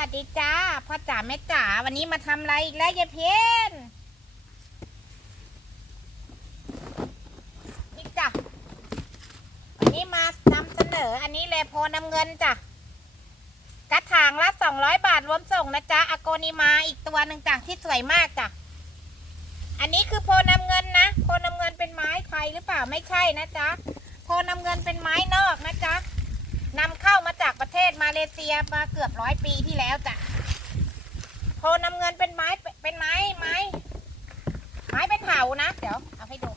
วัสดีจ้าพ่อจ๋าแม่จ๋าวันนี้มาทำอะไรอีกแล้วยายเพนนี่จ้ะวันนี้มานำเสนออันนี้เลยโพน้ำเงินจ้ะกระถางละสองร้อยบาทรวมส่งนะจ๊ะอโกนิมาอีกตัวหนึ่งจ้ะที่สวยมากจ้ะอันนี้คือโพน้ำเงินนะโพน้ำเงินเป็นไม้ไทยหรือเปล่าไม่ใช่นะจ๊ะโพน้ำเงินเป็นไม้นอกนะจ๊ะ นำเข้ามาจากประเทศมาเลเซียมาเกือบร้อยปีที่แล้วจ้ะโพนำเงินเป็นไม้เป็นไม้ไม้ ไม้เป็นเถานะ เดี๋ยวเอาให้ดู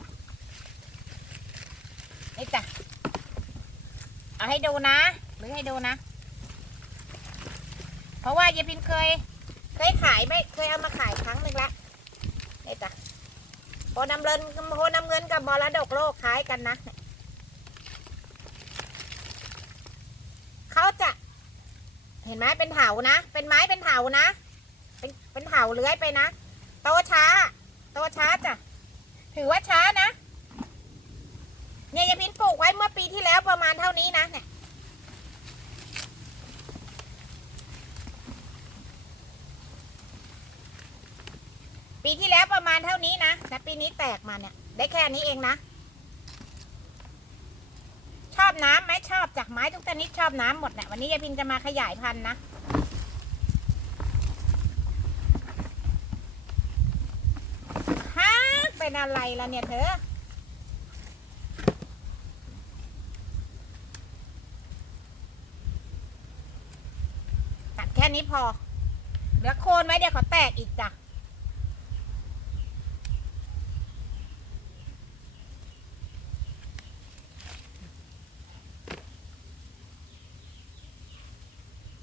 นี่จ้ะเอาให้ดูนะหรือให้ดูนะ เพราะว่ายายพินเคย เคยขายไม่เคยเอามาขายครั้งหนึ่งละนี่จ้ะโพนำเงินโพนำเงินกับบรดกโลกคล้ายกันนะ เขาจะ เห็นไหมเป็นเถานะ เป็นไม้เป็นเถานะ เป็นเป็นเถาเลื้อยไปนะ โตช้า โตช้าจ้ะ ถือว่าช้านะเนี่ยยายพินปลูกไว้เมื่อปีที่แล้วประมาณเท่านี้นะเนี่ยปีที่แล้วประมาณเท่านี้นะแต่ปีนี้แตกมาเนี่ย ได้แค่นี้เองนะ ชอบน้ำไหม จากไม้ทุกชนิดชอบน้ำหมดเนี่ยวันนี้ยายพินจะมาขยายพันธุ์นะฮะเป็นอะไรล่ะเนี่ยเธอตัดแค่นี้พอเหลือโคนไว้เดี๋ยวเขาแตกอีกจ้ะ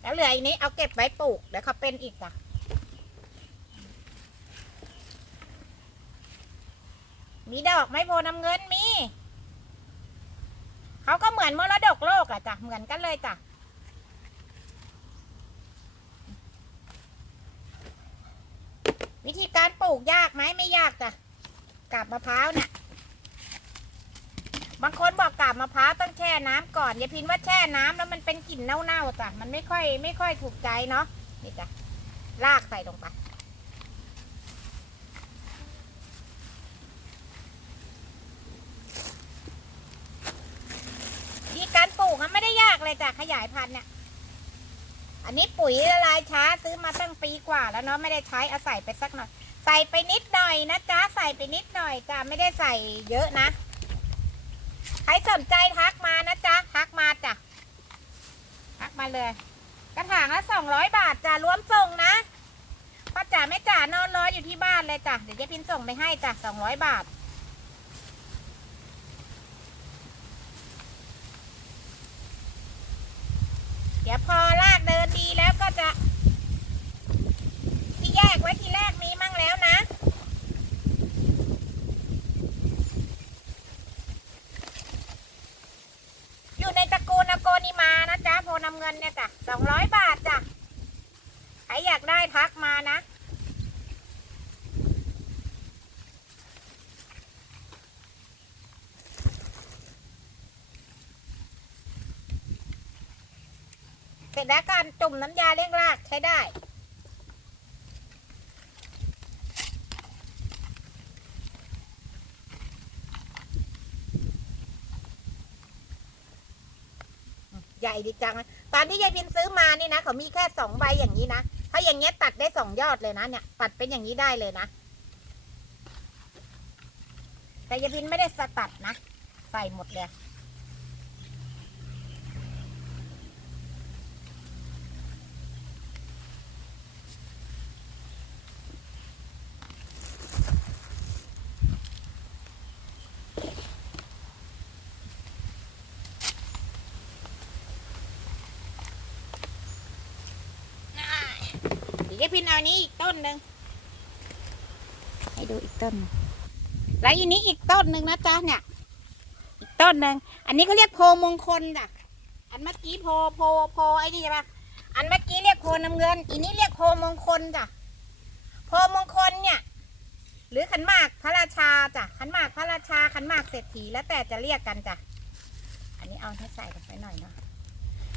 แล้วเหลืออีกนี้เอาเก็บไว้ปลูก เดี๋ยวเขาเป็นอีกจ้ะมีดอกไหมโพน้ำเงินมี เขาก็เหมือนมรดกโลกอะจ้ะ เหมือนกันเลยจ้ะ วิธีการปลูกยากไหมไม่ยากจ้ะกาบมะพร้าวเนี่ย บางคนบอกกาบมะพร้าวต้องแช่น้ำก่อนอย่าพินว่าแช่น้ำแล้วมันเป็นกลิ่นเน่าๆจ้ะมันไม่ค่อยไม่ค่อยถูกใจเนาะนี่จ้ะลากใส่ลงไปวิธีการปลูกมันไม่ได้ยากเลยจ้ะขยายพันธุ์เนี่ยอันนี้ปุ๋ยละลายช้าซื้อมาตั้งปีกว่าแล้วเนาะไม่ได้ใช้เอาใส่ไปสักหน่อย ใส่ไปนิดหน่อยนะจ๊ะใส่ไปนิดหน่อยจ้ะไม่ได้ใส่เยอะนะ รสนใจทักมานะจ๊ะทักมาจ้ะทักมาเลย กระถางละสองร้อยบาทจ้ะรวมส่งนะพ่อจ๋าแม่จ๋านอนรออยู่ที่บ้านเลยจ้ะเดี๋ยวจ๊พินส่งไปให้จ้ะสองร้อยบาทเดี๋ยวพอลากเดินดีแล้วก็จะ ที่แยกไว้ที่แรกมีมั่งแล้วนะ อยู่ในตระกูลอโกนิมานะจ๊ะโพนำเงินเนี่ยจ้ะสองร้อยบาทจ้ะ ใครอยากได้ทักมานะ เสร็จแล้วการจุ่มน้ำยาเลี้ยงรากใช้ได้ ใหญ่ดีจัง ตอนที่ยายพินซื้อมานี่นะเขามีแค่สองใบอย่างนี้นะถ้าอย่างเงี้ยตัดได้สองยอดเลยนะเนี่ยตัดเป็นอย่างนี้ได้เลยนะ แต่ยายพินไม่ได้สตัดนะ ใส่หมดเลย เดี๋ยวยายพินเอาอันนี้อีกต้นหนึ่งให้ดูอีกต้นหนึ่งแล้วอันนี้อีกต้นหนึ่งนะจ๊ะเนี่ย อีกต้นหนึ่งอันนี้เขาเรียกโพมงคลจ้ะอันเมื่อกี้โพโพโพไอ้นี่ใช่ปะอันเมื่อกี้เรียกโพน้ำเงินอันนี้เรียกโพมงคลจ้ะโพมงคลเนี่ย หรือขันหมากพระราชาจ้ะขันหมากพระราชาขันหมากเศรษฐีแล้วแต่จะเรียกกันจ้ะอันนี้เอาให้ใส่กันไปหน่อยเนาะ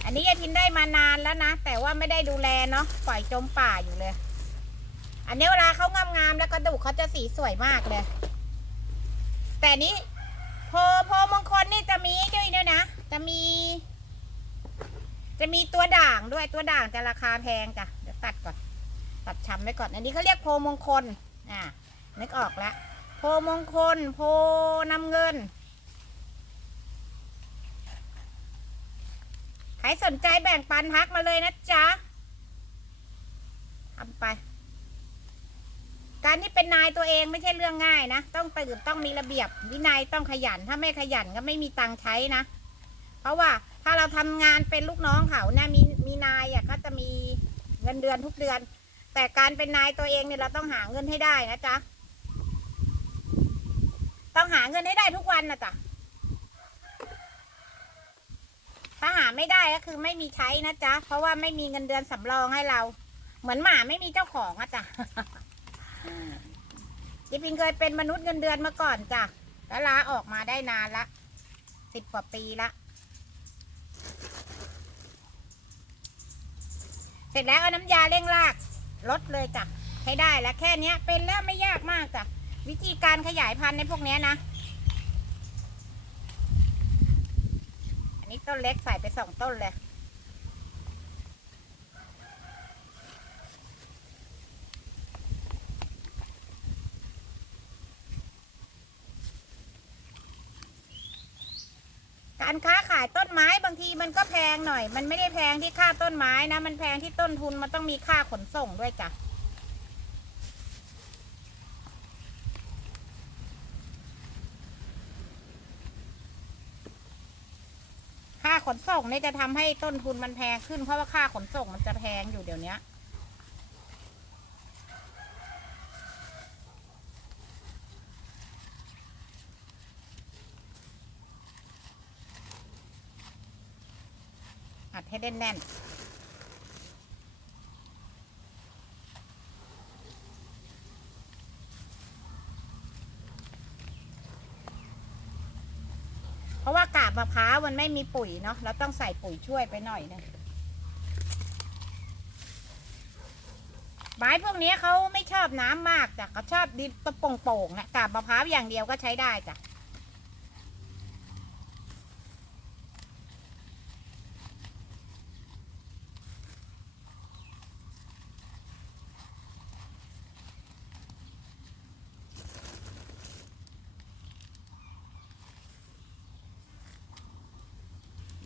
อันนี้ยายพินได้มานานแล้วนะ แต่ว่าไม่ได้ดูแลเนาะปล่อยจมป่าอยู่เลย อันนี้เวลาเขางามๆแล้วกระดูกเขาจะสีสวยมากเลย แต่นี้โพโพมงคลนี่จะมีด้วยด้วยนะ จะมี จะมีตัวด่างด้วยตัวด่างจะราคาแพงจ้ะเดี๋ยวตัดก่อน ตัดช้ำไว้ก่อน อันนี้เขาเรียกโพมงคล อ่านึกออกแล้วโพมงคล โพน้ำเงิน ครสนใจแบ่งปันทักมาเลยนะจ๊ะทำไป การที่เป็นนายตัวเองไม่ใช่เรื่องง่ายนะ ต้องตื่นต้องมีระเบียบ วินัยต้องขยัน ถ้าไม่ขยันก็ไม่มีตังค์ใช้นะ เพราะว่าถ้าเราทำงานเป็นลูกน้องเขาเนี่ยมีมีนายอะก็จะมีเงินเดือนทุกเดือน แต่การเป็นนายตัวเองเนี่ยเราต้องหาเงินให้ได้นะจ๊ะ ต้องหาเงินให้ได้ทุกวันนะจ๊ะ ถ้าหาไม่ได้ก็คือไม่มีใช้นะจ๊ะ เพราะว่าไม่มีเงินเดือนสำรองให้เรา เหมือนหมาไม่มีเจ้าของอะจ๊ะจิปินเคยเป็นมนุษย์เงินเดือนมาก่อนจ้ะ แล้วลาออกมาได้นานละสิบกว่าปีละ เสร็จแล้วเอาน้ำยาเร่งรากลดเลยจ้ะใช้ได้แล้วแค่เนี้ยเป็นแล้วไม่ยากมากจ้ะ วิธีการขยายพันธุ์ในพวกนี้นะ นนี้ต้นเล็กใส่ไปสองต้นเลย การค้าขายต้นไม้บางทีมันก็แพงหน่อย มันไม่ได้แพงที่ค่าต้นไม้นะ มันแพงที่ต้นทุนมันต้องมีค่าขนส่งด้วยจ้ะ ค่าขนส่งนี่จะทำให้ต้นทุนมันแพงขึ้นเพราะว่าค่าขนส่งมันจะแพงอยู่เดี๋ยวนี้อัดให้แน่นๆ เพราะว่ากาบมะพร้าวมันไม่มีปุ๋ยเนาะเราต้องใส่ปุ๋ยช่วยไปหน่อยนะไม้พวกนี้เขาไม่ชอบน้ำมากจ้ะเขาชอบดินตะโป่งๆนะกาบมะพร้าวอย่างเดียวก็ใช้ได้จ้ะ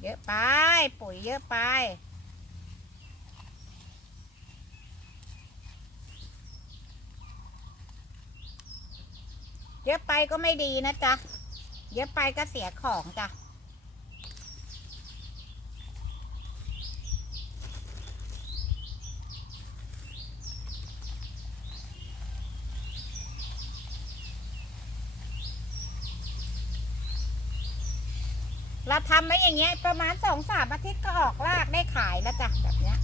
เยอะไป ปุ๋ยเยอะไป เยอะไปก็ไม่ดีนะจ๊ะ เยอะไปก็เสียของจ้ะ เราทำไว้อย่างเงี้ย ประมาณสองสามอาทิตย์ก็ออกรากได้ขายแล้วจ้ะแบบเนี้ย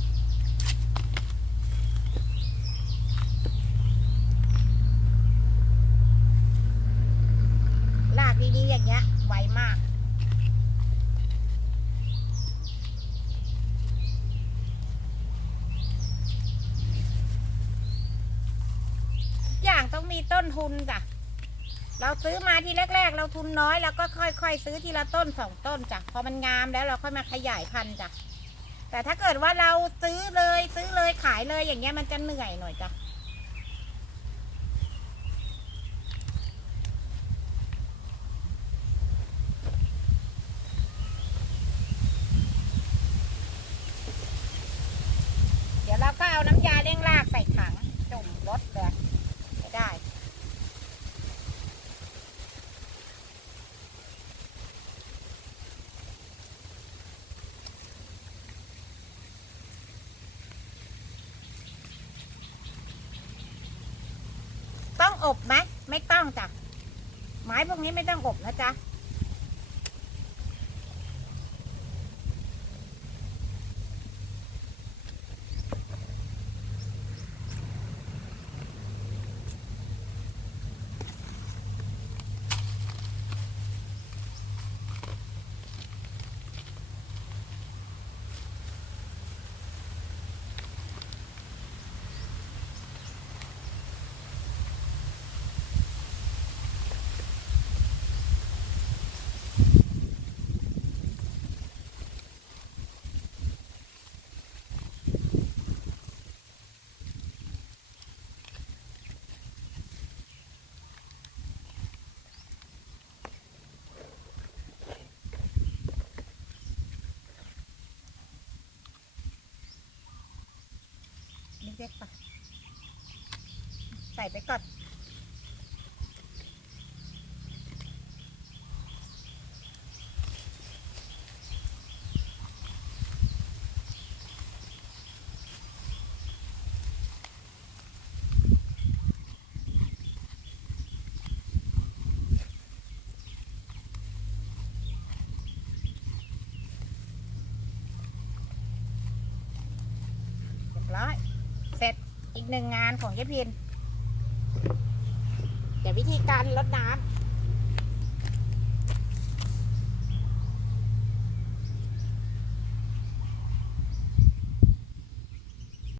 รากดีๆอย่างเงี้ยไวมากทุกอย่างต้องมีต้นทุนจ้ะ เราซื้อมาทีแรก ๆ เราทุนน้อยเราก็ค่อยๆ ซื้อทีละต้นสองต้นจ้ะพอมันงามแล้วเราค่อยมาขยายพันธุ์จ้ะแต่ถ้าเกิดว่าเราซื้อเลยซื้อเลยขายเลยอย่างเงี้ยมันจะเหนื่อยหน่อยจ้ะ เดี๋ยวเราก็เอาน้ำยาเร่งรากใส่ถังจุ่มรถเลยไม่ได้ ต้ อบไหมไม่ต้องจ้ะไม้พวกนี้ไม่ต้องอบนะจ๊ะ เรียกปใส่ไปก่อน เรียบร้อย เสร็จอีกหนึ่งงานของยายพิน เดี๋ยววิธีการลดน้ำ